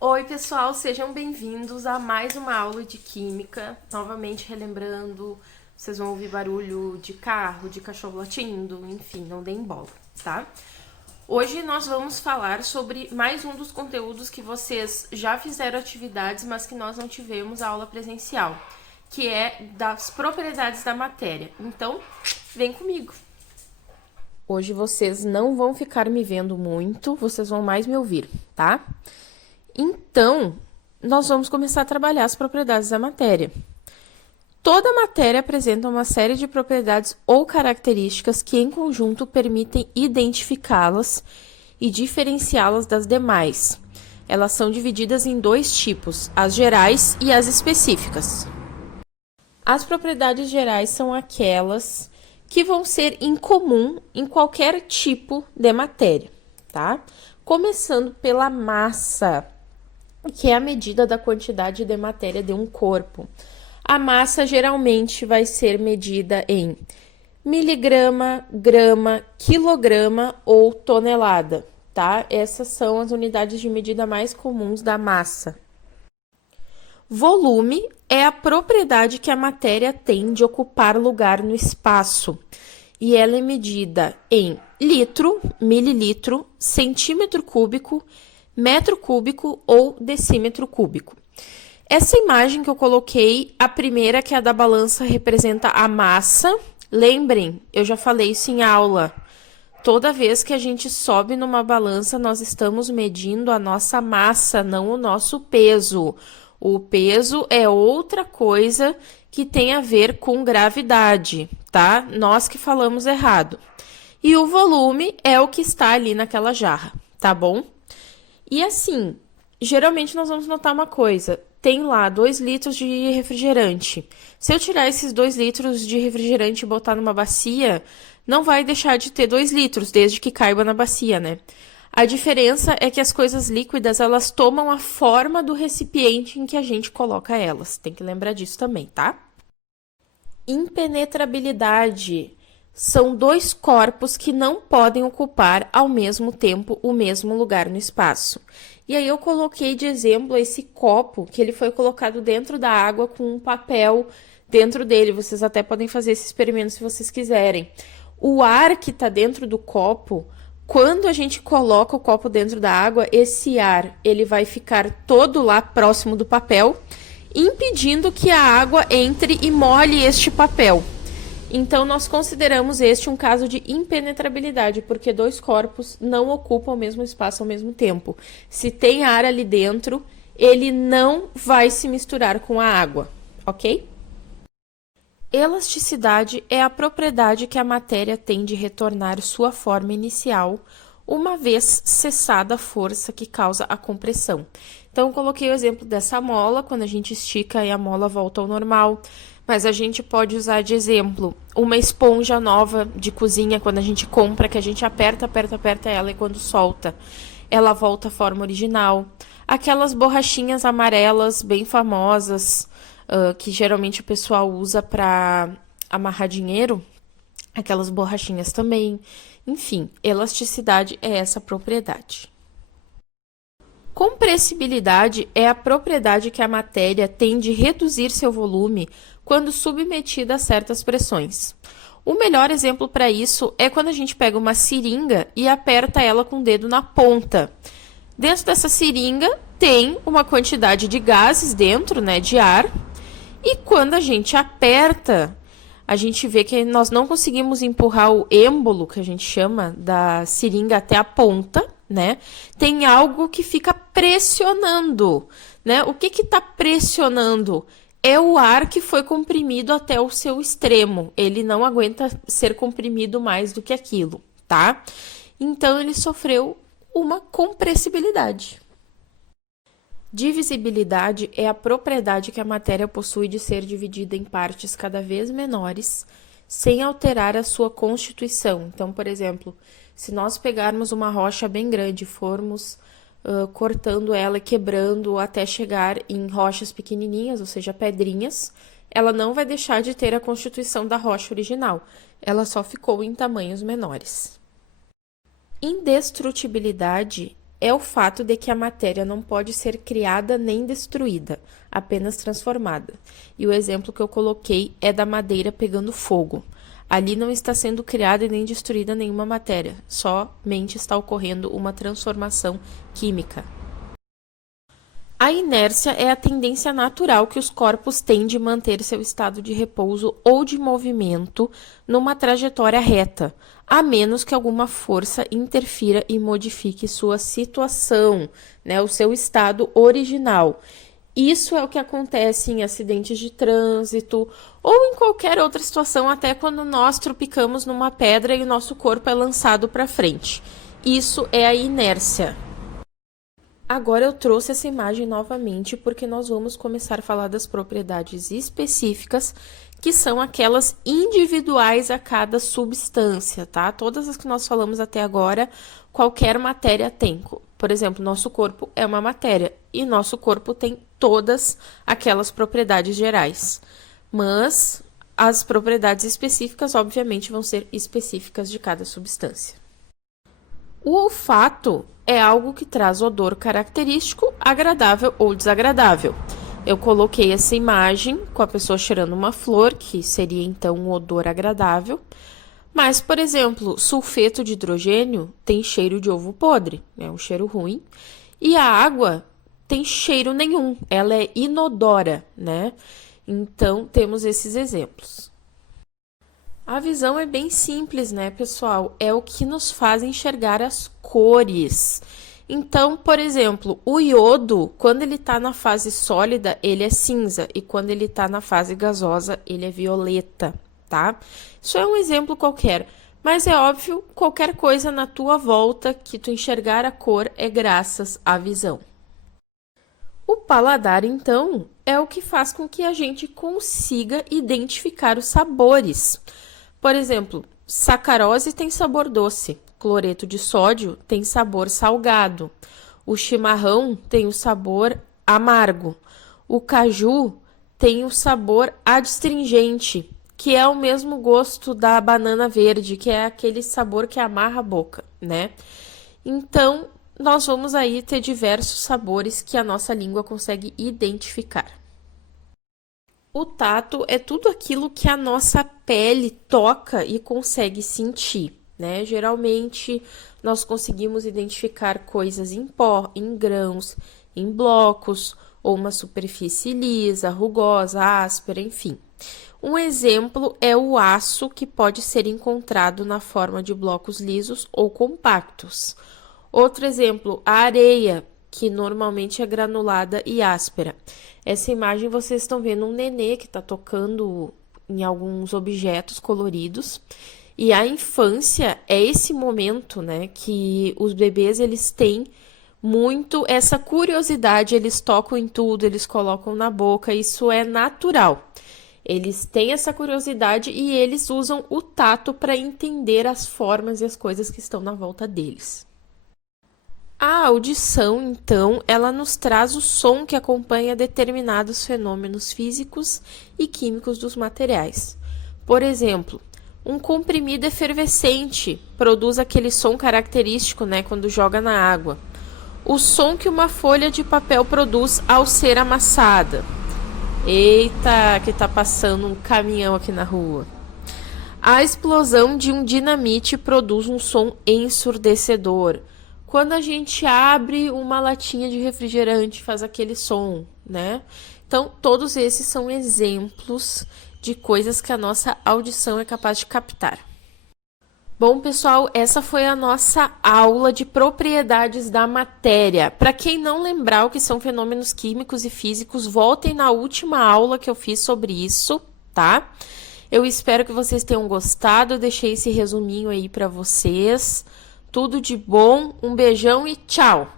Oi, pessoal, sejam bem-vindos a mais uma aula de Química. Novamente relembrando, vocês vão ouvir barulho de carro, de cachorro latindo, enfim, não deem bola, tá? Hoje nós vamos falar sobre mais um dos conteúdos que vocês já fizeram atividades, mas que nós não tivemos a aula presencial, que é das propriedades da matéria. Então, vem comigo! Hoje vocês não vão ficar me vendo muito, vocês vão mais me ouvir, tá? Então, nós vamos começar a trabalhar as propriedades da matéria. Toda matéria apresenta uma série de propriedades ou características que, em conjunto, permitem identificá-las e diferenciá-las das demais. Elas são divididas em dois tipos, as gerais e as específicas. As propriedades gerais são aquelas que vão ser incomum em qualquer tipo de matéria, tá? Começando pela massa, que é a medida da quantidade de matéria de um corpo. A massa geralmente vai ser medida em miligrama, grama, quilograma ou tonelada, tá? Essas são as unidades de medida mais comuns da massa. Volume é a propriedade que a matéria tem de ocupar lugar no espaço, e ela é medida em litro, mililitro, centímetro cúbico, metro cúbico ou decímetro cúbico. Essa imagem que eu coloquei, a primeira, que é a da balança, representa a massa. Lembrem, eu já falei isso em aula. Toda vez que a gente sobe numa balança, nós estamos medindo a nossa massa, não o nosso peso. O peso é outra coisa que tem a ver com gravidade, tá? Nós que falamos errado. E o volume é o que está ali naquela jarra, tá bom? E assim, geralmente nós vamos notar uma coisa. Tem lá 2 litros de refrigerante. Se eu tirar esses 2 litros de refrigerante e botar numa bacia, não vai deixar de ter 2 litros, desde que caiba na bacia, né? A diferença é que as coisas líquidas, elas tomam a forma do recipiente em que a gente coloca elas. Tem que lembrar disso também, tá? Impenetrabilidade são 2 corpos que não podem ocupar ao mesmo tempo o mesmo lugar no espaço. E aí eu coloquei de exemplo esse copo, que ele foi colocado dentro da água com um papel dentro dele. Vocês até podem fazer esse experimento se vocês quiserem. O ar que está dentro do copo, quando a gente coloca o copo dentro da água, esse ar ele vai ficar todo lá próximo do papel, impedindo que a água entre e molhe este papel. Então, nós consideramos este um caso de impenetrabilidade, porque 2 corpos não ocupam o mesmo espaço ao mesmo tempo. Se tem ar ali dentro, ele não vai se misturar com a água, ok? Elasticidade é a propriedade que a matéria tem de retornar sua forma inicial, uma vez cessada a força que causa a compressão. Então, eu coloquei o exemplo dessa mola, quando a gente estica e a mola volta ao normal. Mas a gente pode usar de exemplo uma esponja nova de cozinha, quando a gente compra, que a gente aperta ela e quando solta, ela volta à forma original. Aquelas borrachinhas amarelas bem famosas, que geralmente o pessoal usa para amarrar dinheiro, aquelas borrachinhas também. Enfim, elasticidade é essa propriedade. Compressibilidade é a propriedade que a matéria tem de reduzir seu volume quando submetida a certas pressões. O melhor exemplo para isso é quando a gente pega uma seringa e aperta ela com o dedo na ponta. Dentro dessa seringa tem uma quantidade de gases dentro, né, de ar, e quando a gente aperta, a gente vê que nós não conseguimos empurrar o êmbolo, que a gente chama, da seringa até a ponta, né? Tem algo que fica pressionando, né? O que está pressionando? É o ar que foi comprimido até o seu extremo. Ele não aguenta ser comprimido mais do que aquilo, tá? Então, ele sofreu uma compressibilidade. Divisibilidade é a propriedade que a matéria possui de ser dividida em partes cada vez menores, sem alterar a sua constituição. Então, por exemplo, se nós pegarmos uma rocha bem grande e formos cortando ela, quebrando até chegar em rochas pequenininhas, ou seja, pedrinhas, ela não vai deixar de ter a constituição da rocha original. Ela só ficou em tamanhos menores. Indestrutibilidade é o fato de que a matéria não pode ser criada nem destruída, apenas transformada. E o exemplo que eu coloquei é da madeira pegando fogo. Ali não está sendo criada e nem destruída nenhuma matéria, somente está ocorrendo uma transformação química. A inércia é a tendência natural que os corpos têm de manter seu estado de repouso ou de movimento numa trajetória reta, a menos que alguma força interfira e modifique sua situação, né, o seu estado original. Isso é o que acontece em acidentes de trânsito ou em qualquer outra situação, até quando nós tropicamos numa pedra e o nosso corpo é lançado para frente. Isso é a inércia. Agora eu trouxe essa imagem novamente porque nós vamos começar a falar das propriedades específicas, que são aquelas individuais a cada substância, tá? Todas as que nós falamos até agora, qualquer matéria tem. Por exemplo, nosso corpo é uma matéria e nosso corpo tem todas aquelas propriedades gerais. Mas as propriedades específicas, obviamente, vão ser específicas de cada substância. O olfato é algo que traz odor característico, agradável ou desagradável. Eu coloquei essa imagem com a pessoa cheirando uma flor, que seria então um odor agradável. Mas, por exemplo, sulfeto de hidrogênio tem cheiro de ovo podre, é um cheiro ruim. E a água tem cheiro nenhum, ela é inodora, né? Então, temos esses exemplos. A visão é bem simples, né, pessoal? É o que nos faz enxergar as cores. Então, por exemplo, o iodo, quando ele está na fase sólida, ele é cinza. E quando ele está na fase gasosa, ele é violeta, tá? Isso é um exemplo qualquer. Mas é óbvio, qualquer coisa na tua volta que tu enxergar a cor é graças à visão. O paladar, então, é o que faz com que a gente consiga identificar os sabores. Por exemplo, sacarose tem sabor doce, cloreto de sódio tem sabor salgado, o chimarrão tem o sabor amargo, o caju tem o sabor adstringente, que é o mesmo gosto da banana verde, que é aquele sabor que amarra a boca, né? Então, nós vamos aí ter diversos sabores que a nossa língua consegue identificar. O tato é tudo aquilo que a nossa pele toca e consegue sentir, né? Geralmente, nós conseguimos identificar coisas em pó, em grãos, em blocos, ou uma superfície lisa, rugosa, áspera, enfim. Um exemplo é o aço, que pode ser encontrado na forma de blocos lisos ou compactos. Outro exemplo, a areia, que normalmente é granulada e áspera. Essa imagem vocês estão vendo um nenê que está tocando em alguns objetos coloridos. E a infância é esse momento, né, que os bebês eles têm muito essa curiosidade, eles tocam em tudo, eles colocam na boca, isso é natural. Eles têm essa curiosidade e eles usam o tato para entender as formas e as coisas que estão na volta deles. A audição, então, ela nos traz o som que acompanha determinados fenômenos físicos e químicos dos materiais. Por exemplo, um comprimido efervescente produz aquele som característico, né, quando joga na água. O som que uma folha de papel produz ao ser amassada. Eita, que tá passando um caminhão aqui na rua. A explosão de um dinamite produz um som ensurdecedor. Quando a gente abre uma latinha de refrigerante, faz aquele som, né? Então, todos esses são exemplos de coisas que a nossa audição é capaz de captar. Bom, pessoal, essa foi a nossa aula de propriedades da matéria. Para quem não lembrar o que são fenômenos químicos e físicos, voltem na última aula que eu fiz sobre isso, tá? Eu espero que vocês tenham gostado, eu deixei esse resuminho aí para vocês. Tudo de bom, um beijão e tchau!